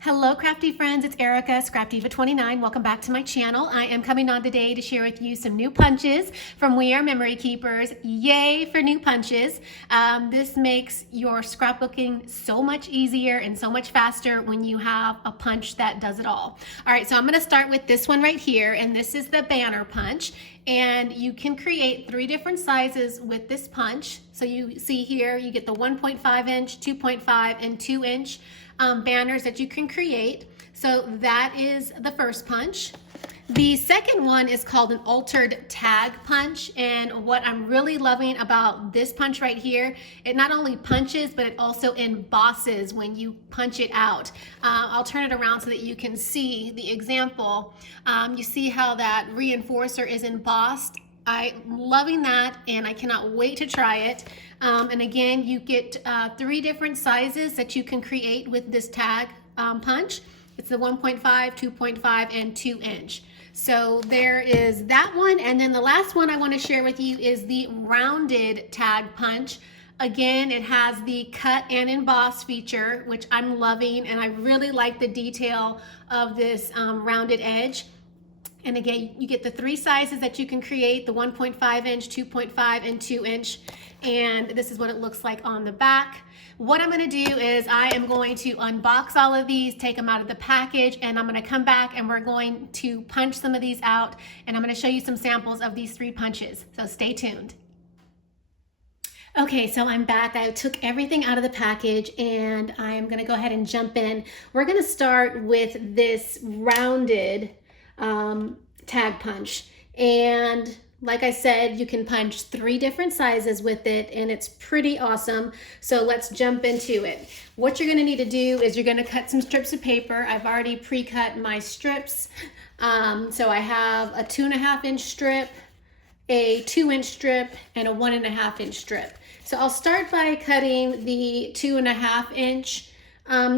Hello crafty friends, it's Erica, Scrapdiva29. Welcome back to my channel. I am coming on today to share with you some new punches from We Are Memory Keepers. Yay for new punches. This makes your scrapbooking so much easier and so much faster when you have a punch that does it all. All right, so I'm gonna start with this one right here, and this is the banner punch. And you can create 3 different sizes with this punch. So you see here, you get the 1.5 inch, 2.5, and 2 inch banners that you can create. So that is the first punch. The second one is called an altered tag punch, and what I'm really loving about this punch right here, it not only punches, but it also embosses when you punch it out. I'll turn it around so that you can see the example. You see how that reinforcer is embossed. I'm loving that, and I cannot wait to try it. And again, you get 3 different sizes that you can create with this tag punch. It's the 1.5, 2.5, and 2 inch. So there is that one. And then the last one I want to share with you is the rounded tag punch. Again, it has the cut and emboss feature, which I'm loving, and I really like the detail of this rounded edge. And again, you get the 3 sizes that you can create, the 1.5 inch, 2.5, and 2 inch. And this is what it looks like on the back. What I'm going to do is I am going to unbox all of these, take them out of the package, and I'm going to come back and we're going to punch some of these out, and I'm going to show you some samples of these 3 punches. So stay tuned. Okay, so I'm back. I took everything out of the package and I'm going to go ahead and jump in. We're going to start with this rounded tag punch, and like I said, you can punch 3 different sizes with it, and it's pretty awesome. So let's jump into it. What you're going to need to do is you're going to cut some strips of paper. I've already pre-cut my strips. So I have a 2.5 inch strip, a 2 inch strip, and a 1.5 inch strip. So I'll start by cutting the 2.5 inch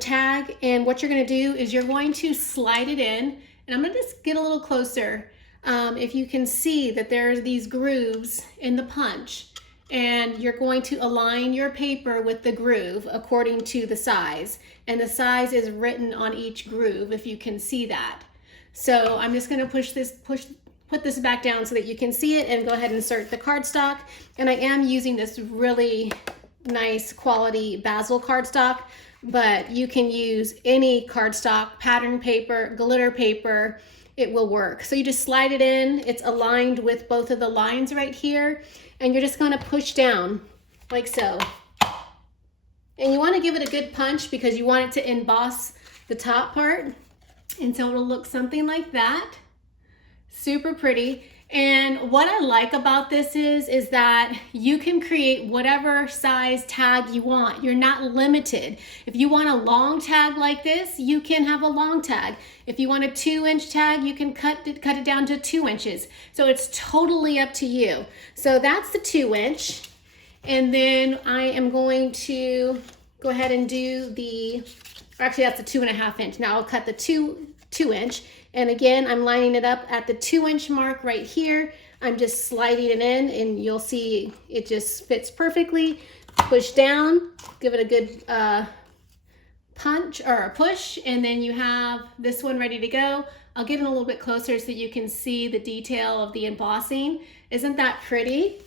tag, and what you're going to do is you're going to slide it in. And I'm going to just get a little closer. If you can see that there's these grooves in the punch, and you're going to align your paper with the groove according to the size. And the size is written on each groove, if you can see that. So I'm just going to put this back down so that you can see it, and go ahead and insert the cardstock. And I am using this really nice quality Bazzill cardstock, but you can use any cardstock, pattern paper, glitter paper, it will work. So you just slide it in, it's aligned with both of the lines right here, and you're just gonna push down like so. And you wanna give it a good punch because you want it to emboss the top part. And so it'll look something like that. Super pretty. And what I like about this is that you can create whatever size tag you want. You're not limited. If you want a long tag like this, you can have a long tag. If you want a 2 inch tag, you can cut it down to 2 inches. So it's totally up to you. So that's the 2 inch. And then I am going to go ahead and do actually that's the 2.5 inch. Now I'll cut the 2 inch. And again, I'm lining it up at the 2 inch mark right here. I'm just sliding it in, and you'll see it just fits perfectly. Push down, give it a good punch or a push, and then you have this one ready to go. I'll get in a little bit closer so you can see the detail of the embossing. Isn't that pretty?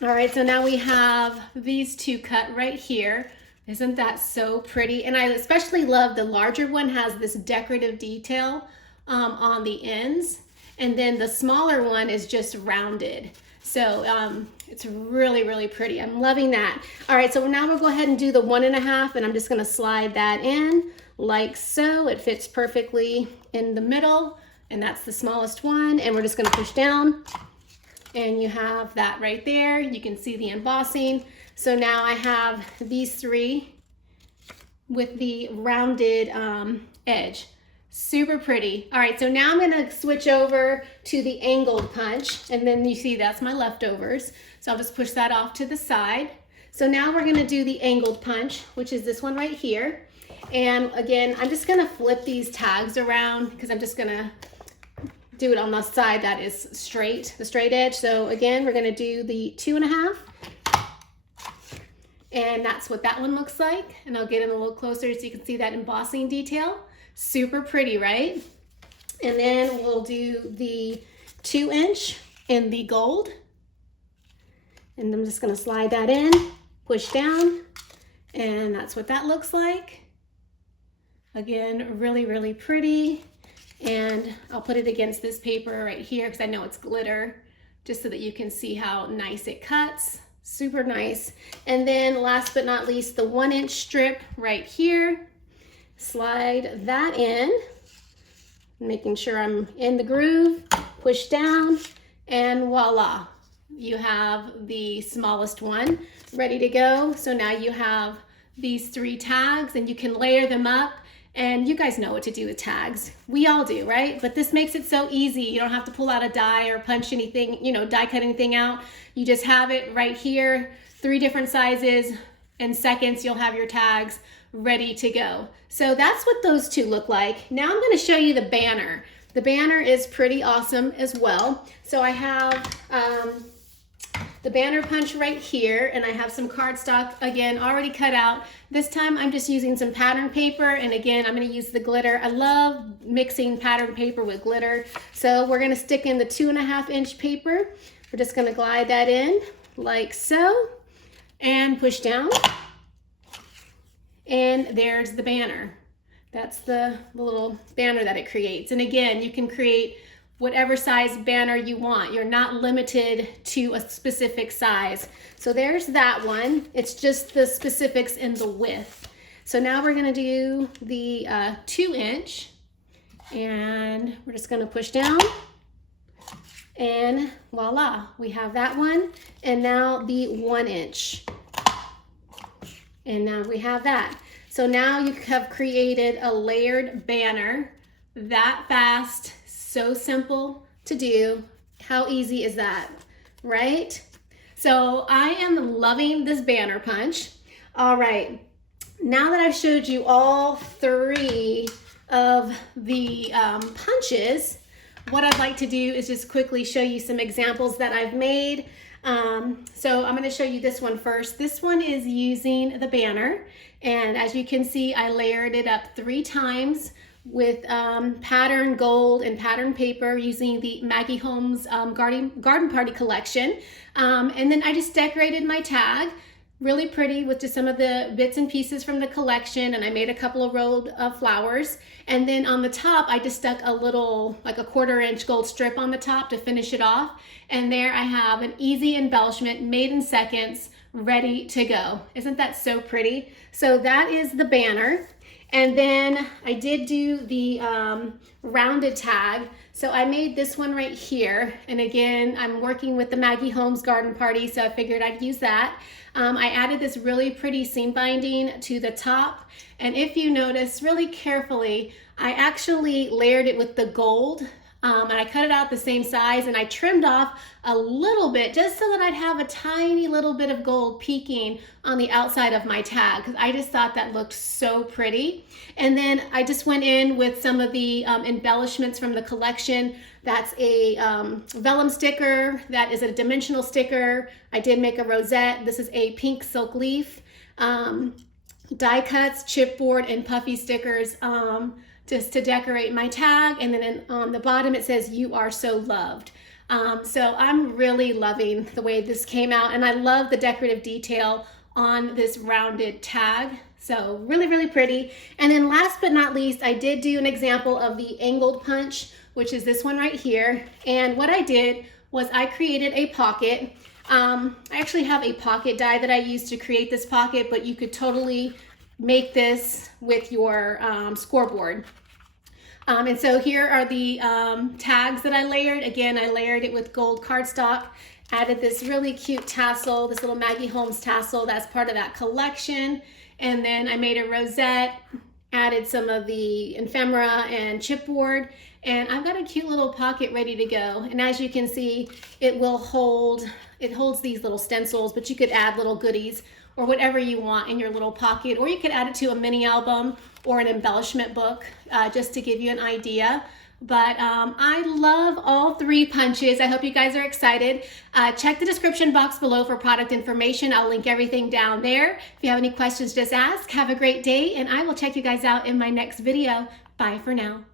All right, so now we have these 2 cut right here. Isn't that so pretty? And I especially love the larger one has this decorative detail on the ends, and then the smaller one is just rounded. So it's really, really pretty. I'm loving that. All right, so now we'll go ahead and do the 1.5, and I'm just gonna slide that in like so. It fits perfectly in the middle, and that's the smallest one, and we're just gonna push down, and you have that right there. You can see the embossing. So now I have these 3 with the rounded edge. Super pretty. All right, so now I'm gonna switch over to the angled punch, and then you see that's my leftovers. So I'll just push that off to the side. So now we're gonna do the angled punch, which is this one right here. And again, I'm just gonna flip these tags around because I'm just gonna do it on the side that is straight, the straight edge. So again, we're gonna do the 2.5, And that's what that one looks like. And I'll get in a little closer so you can see that embossing detail. Super pretty, right? And then we'll do the 2-inch in the gold. And I'm just gonna slide that in, push down, and that's what that looks like. Again, really, really pretty. And I'll put it against this paper right here because I know it's glitter, just so that you can see how nice it cuts. Super nice. And then last but not least, the 1-inch strip right here. Slide that in, making sure I'm in the groove, push down, and voila. You have the smallest one ready to go. So now you have these 3 tags and you can layer them up. And you guys know what to do with tags. We all do, right? But this makes it so easy. You don't have to pull out a die or punch anything, die cut anything out. You just have it right here, 3 different sizes. In seconds, you'll have your tags ready to go. So that's what those 2 look like. Now I'm gonna show you the banner. The banner is pretty awesome as well. So I have the banner punch right here, and I have some cardstock, again, already cut out. This time I'm just using some pattern paper, and again, I'm gonna use the glitter. I love mixing pattern paper with glitter. So we're gonna stick in the 2.5-inch paper. We're just gonna glide that in like so, and push down. And there's the banner. That's the little banner that it creates. And again, you can create whatever size banner you want. You're not limited to a specific size. So there's that one. It's just the specifics in the width. So now we're gonna do the 2-inch, and we're just gonna push down, and voila, we have that one. And now the 1-inch. And now we have that. So now you have created a layered banner that fast. So simple to do. How easy is that, right? So I am loving this banner punch. All right, now that I've showed you all 3 of the punches, what I'd like to do is just quickly show you some examples that I've made. So I'm gonna show you this one first. This one is using the banner, and as you can see, I layered it up 3 times with pattern gold and pattern paper using the Maggie Holmes Garden Party collection. And then I just decorated my tag really pretty with just some of the bits and pieces from the collection, and I made a couple of rolled flowers. And then on the top, I just stuck a little, like a 1/4-inch gold strip on the top to finish it off. And there I have an easy embellishment made in seconds, ready to go. Isn't that so pretty? So that is the banner. And then I did do the rounded tag. So I made this one right here. And again, I'm working with the Maggie Holmes Garden Party, so I figured I'd use that. I added this really pretty seam binding to the top. And if you notice really carefully, I actually layered it with the gold. And I cut it out the same size, and I trimmed off a little bit just so that I'd have a tiny little bit of gold peeking on the outside of my tag, because I just thought that looked so pretty. And then I just went in with some of the embellishments from the collection. That's a vellum sticker, that is a dimensional sticker. I did make a rosette. This is a pink silk leaf. Die cuts, chipboard, and puffy stickers. Just to decorate my tag, and then on the bottom it says, "You are so loved." So I'm really loving the way this came out, and I love the decorative detail on this rounded tag. So really, really pretty. And then last but not least, I did do an example of the angled punch, which is this one right here. And what I did was I created a pocket. I actually have a pocket die that I used to create this pocket, but you could totally make this with your scoreboard. And so here are the tags that I layered. Again, I layered it with gold cardstock, added this really cute tassel, this little Maggie Holmes tassel that's part of that collection. And then I made a rosette, added some of the ephemera and chipboard, and I've got a cute little pocket ready to go. And as you can see, it holds these little stencils, but you could add little goodies or whatever you want in your little pocket, or you could add it to a mini album or an embellishment book, just to give you an idea But I love all 3 punches. I hope you guys are excited. Check the description box below for product information. I'll link everything down there. If you have any questions, just ask. Have a great day, and I will check you guys out in my next video. Bye for now.